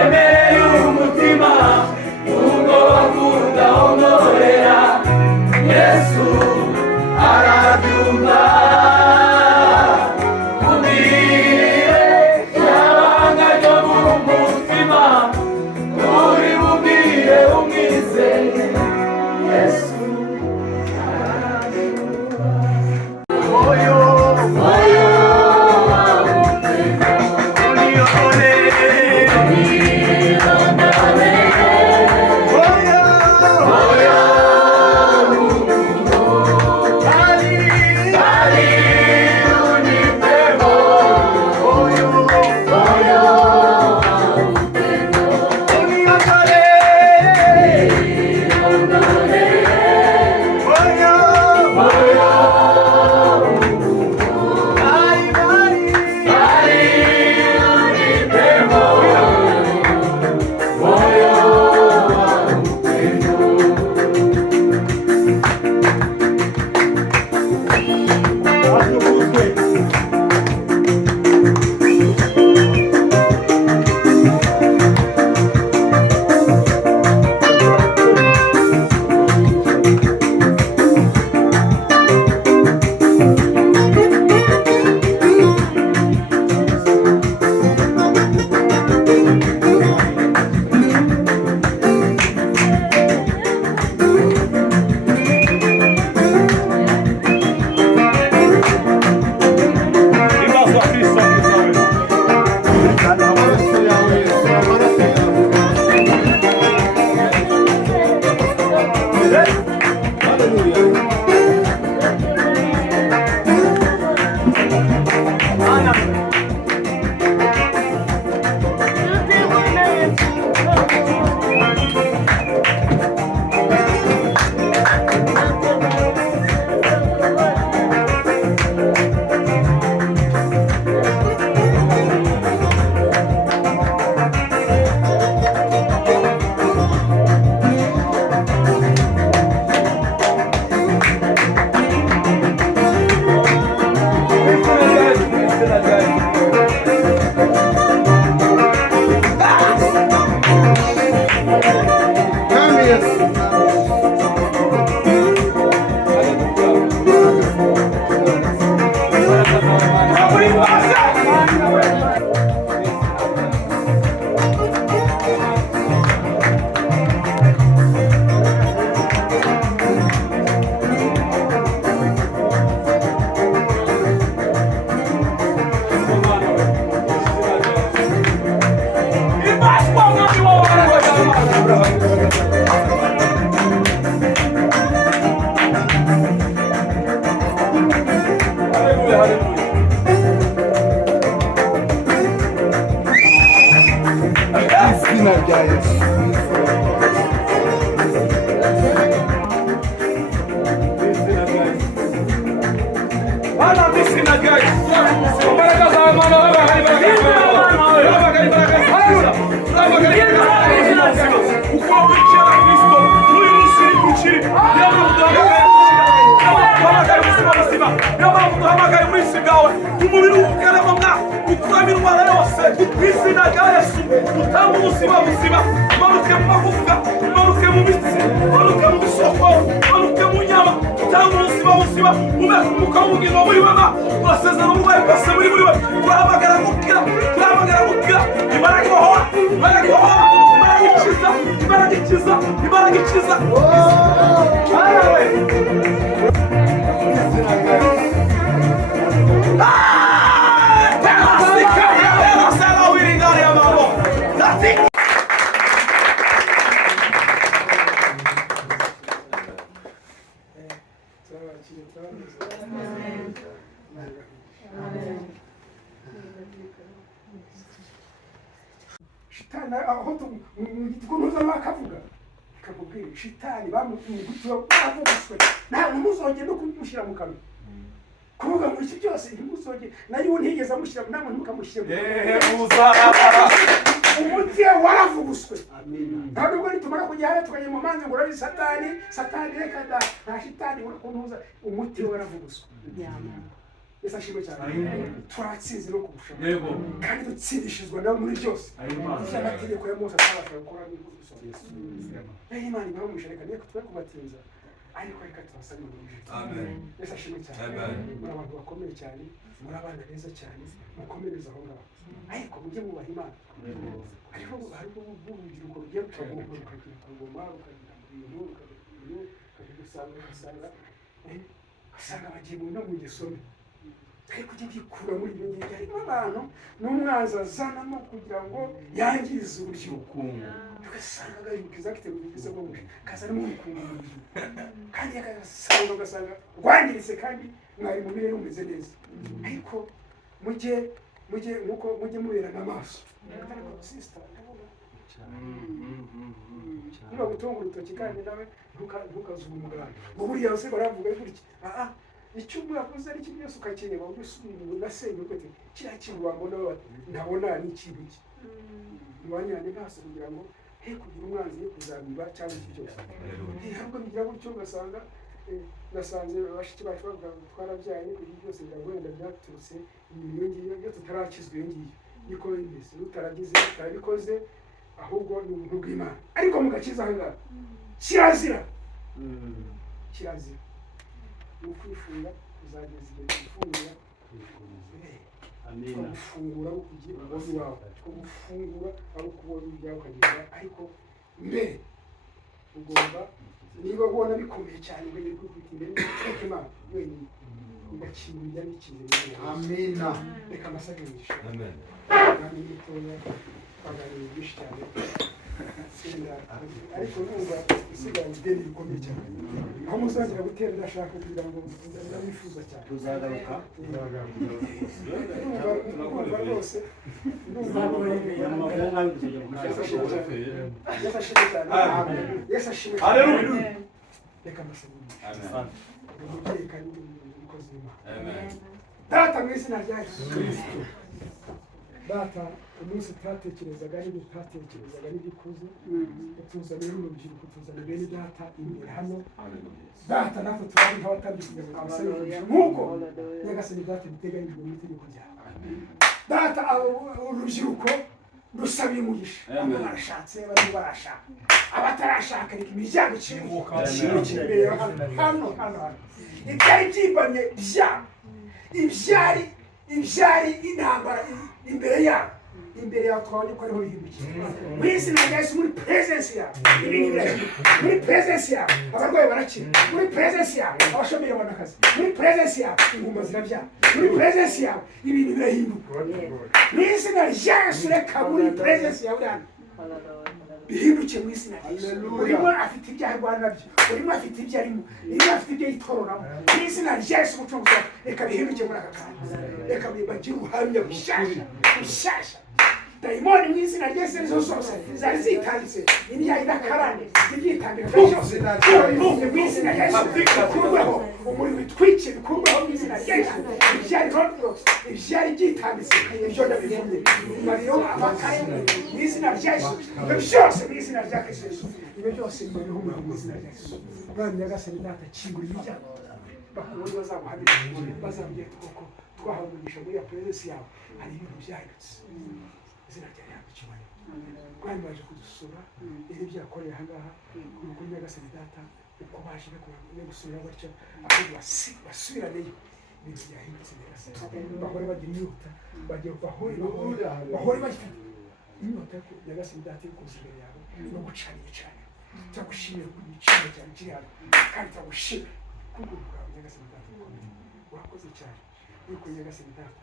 Emereye umutima, ubwo bakunda ongorera shitani aho tukunuza bakavuga kakubwira shitani bamutumye gutyo bavuguswe nta muzongeye no kumushyira mu kanwa kuvuga ngo iki byose ntimuzongeye nayo ntigeze amushyira mu namwe ntukamushyira umuti waravuguswe ntabwo ubwo nitumara kujya tukajya mu manza ngo urabi satani reka da nta shitani urakuntuza umuti waravuguswe Yesu ashimwe cyane turatsinze no kurusha kandi dutsindishizwa nawe muri byose amategeko ya Mose atabasha gukora n'ibyo Yesu Imana ibamumisha reka niyo twe kubatinza ariko reka tubasanye mu ijuru amen Yesu ashimwe cyane muri abantu bakomeye cyane muri abana beza cyane mukomereza aho ngaho ariko mujye mubaha Imana ariko harimo urubyiruko rugiye rukagomba rukagira ingoma rukagira ibintu ugasanga bagiye no mu gisome twe kujya byikura muri ibyo ngibyo. Harimo abantu n'umwanzi azanamo kugira ngo yangize urubyiruko, ugasanga agahindukiza afite ubugize bwo kazanamo urukungu mu rubyiruko, kandi ugasanga rwangiritse kandi mwari mu birere umeze neza. Ariko mujye muberana amaso. Niba gutunga urutoki kandi nawe ntukazuba umuganda ngo buriya bose baravuga gutya, icyo mwakoze ari cyo byose ukakireba ugasenya ukote kiriya kintu wabona ntabona ni ikintu ki mwanyane ntase kugira ngo he kugira umwanzi yo kuzabiba cyangwa iki cyose. Ntabwo bigira gutyo ugasanga nasanze bashiki bacu bavuga ngo twarabyaye ibyo byose biragwenda byaturutse imirimo ngiyo iyo tutarakizwe iyo ngiyo niko bimeze. Utaragize utarabikoze ahubwo ni ubuntu bw'Imana. Ariko mugakiza aha ngaha kirazira ukwifunga uzageza igihe gufungura gufungura ari ukugira umugozi wawe, gufungura ari ukubona ibyawe ukagenda. Ariko mbere ugomba niba ubona bikomeye cyane ugiye kwifata imbere n'iteka Imana wenyine ugakingurira n'icyizere. Amina. Reka amasaganisha amen. Kandi n'itoya baganira byinshi cyane ariko numva isigaye ideni rikomeye cyane. Aho muzagera gutera ndashaka kugira ngo ndamwifuza cyane tuzagaruka numva rwose Yesu ashimwe cyane. Haleluya. Reka amasaganisha amen. Umubyeyi kandi umukozi w'Imana data mu izina rya Yesu Kristo. Data umunsi tutatekerezaga n'ibyo tutatekerezaga n'ibikuze utuzanira urubyiruko, tuzanira bene data imbere hano. Data natwe turari nk'abatambyi kugira ngo tubasabire nk'uko nyagasani data biteganyijwe mu itegeko ryawe. Data urubyiruko rusabiye umugisha, bamwe barashatse abandi barashaka, abatarashaka reka imiryango ikinguke imbere hano ibyari byibanye ibyari intambara imbere yawe twabonye ko ariho bihindukiye. Mu izina rya Yesu, muri presence yawe ibintu birahinduka. Muri presence yawe abarwayi barakira. Muri presence yawe abashomeri babona akazi. Muri presence yawe ingumba zirabyara. Muri presence yawe ibintu birahinduka. Mu izina rya Yesu reka muri presence yawe hano bihinduke mu izina rya Yesu. Urimo afite ibyo arwana nabyo, urimo afite ibyo arimo, urimo afite ibyo yitororamo. Mu izina rya Yesu umucunguzi wawe reka bihinduke muri aka kanya. Reka bagire ubuhamya bushyashya. Dayimoni mu izina rya Yesu nizo zose zari zitanditse imyanya idakarane ibyitambira byose bivuye mu izina rya Yesu bikurweho. Umuriro bitwikire bikurweho mu izina rya Yesu. Ibyari roadblocks, ibyari byitambitse ibyo ndabivumye mariro amakaye mu izina rya Yesu. Ibyo byose mu izina rya Yesu, ibyo byose bibaho mu izina rya Yesu. Bwana nyagasani data kingura imiryango bakubona bazaguhamira bazabwiye koko twahamugisha muri ya presence yawe hari ibintu byahindutse. Izina rya Yesu cyubahiro. Kandi baje kudusura iri byakoreye aha ngaha nuko nyagasani data uko baje no gusura batyo ahubwo basubiraneyo ibintu byahindutse neza. Bahore bagira inyota bahore bafite inyota yo nyagasani data yo kuza imbere yawe no gucaniye cyane. Turagushimira ku giciro cyane kiri hano kandi turagushimira kubw'ubwa nyagasani data urakoze cyane. Nuko nyagasani data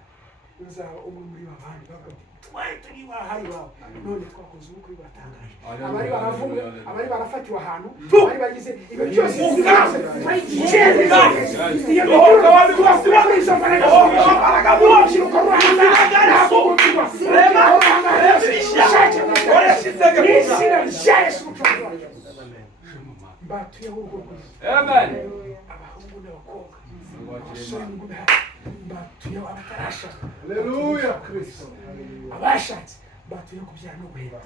uzaba umwe muri babandi bavuga twari turi bahari bawe none twakoze ubukwe batangaje. Abari baravumwe, abari barafatiwe ahantu, abari bagize ibyo byose zose twayigenda iyo bihuga wabikubasura muri izo mbaraga z'ubushyira ukorwa ntabwo gutuma rema ishake n'izina rya Yesu mbatuyeho urwo rwiza. Amen. Abahungu n'abakobwa abasore n'ingumbi batuyeho abatarashaka. Haleluya Kristo. Abashatse batuyeho kubyara no guheba,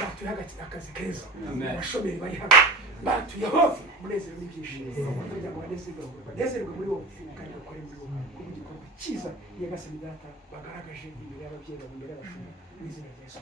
batuyeho akazi keza, abashomeri bari hano batuyeho umunezero n'ibyishimo kugira ngo banezerwe muri wowe kandi bakore muri wowe kuko igikorwa cyiza nyagasani data bagaragaje imbere y'ababyeyi, imbere y'abashumba mu izina rya Yesu.